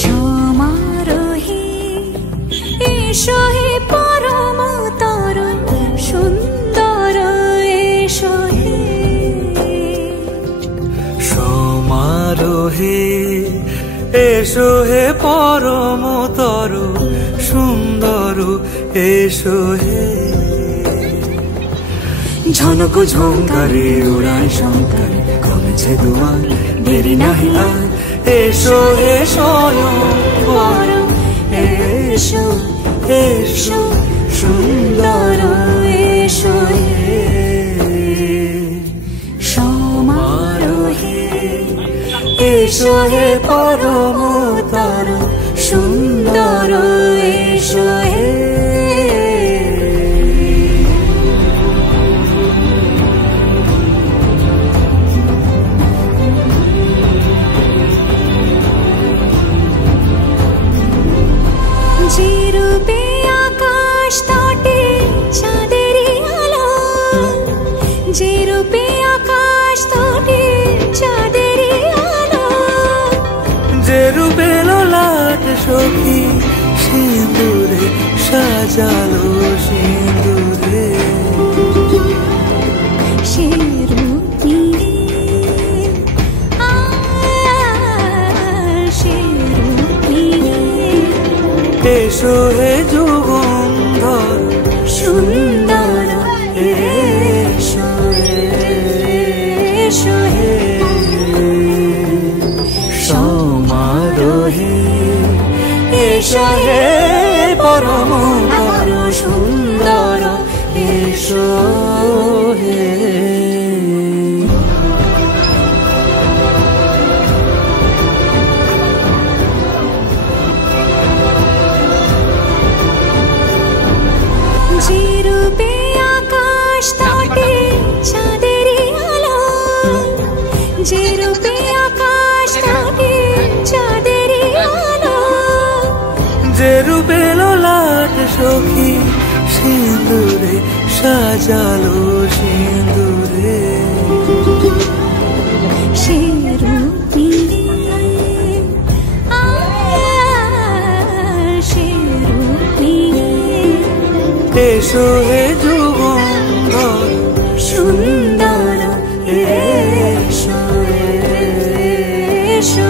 সমারোহে এসো হে পরম তরুণ সুন্দর এসো হে। সমারোহে এসো হে পরম তরুণ সুন্দর এসো হে। ঝনক ঝঙ্কারে উড়ায় শঙ্কার কমেছে দুয়ার দেরি নাহি আর। এসো হে স্বয়ং পরম এসো এসো সুন্দর এসো হে। সমারোহে এসো হে পরম তরুণ সুন্দর এসো হে। যে রূপে আকাশ তটে চাঁদেরই আলো, যে রূপে আকাশ তটে চাঁদেরই আলো, যে রূপে ললাট সখী সিঁদুরে সাজালো সিঁদুরে। সে রূপ নিয়ে সে রূপ নিয়ে এসো হে যুগন্ধর সুন্দর এসো এসো হে। সমারোহে এসো হে পরম তরুণ সুন্দর এসো হে। যে রূপে আকাশ তটে চাঁদেরই আলো, যে রূপে আকাশ তটে চাঁদেরই আলো, যে রূপে ললাট সখী সিঁদুরে সাজালো সিঁদুরে। সে রূপ নিয়ে সে রূপ নিয়ে এসো হে যুগন্ধর সুন্দর এসো এসো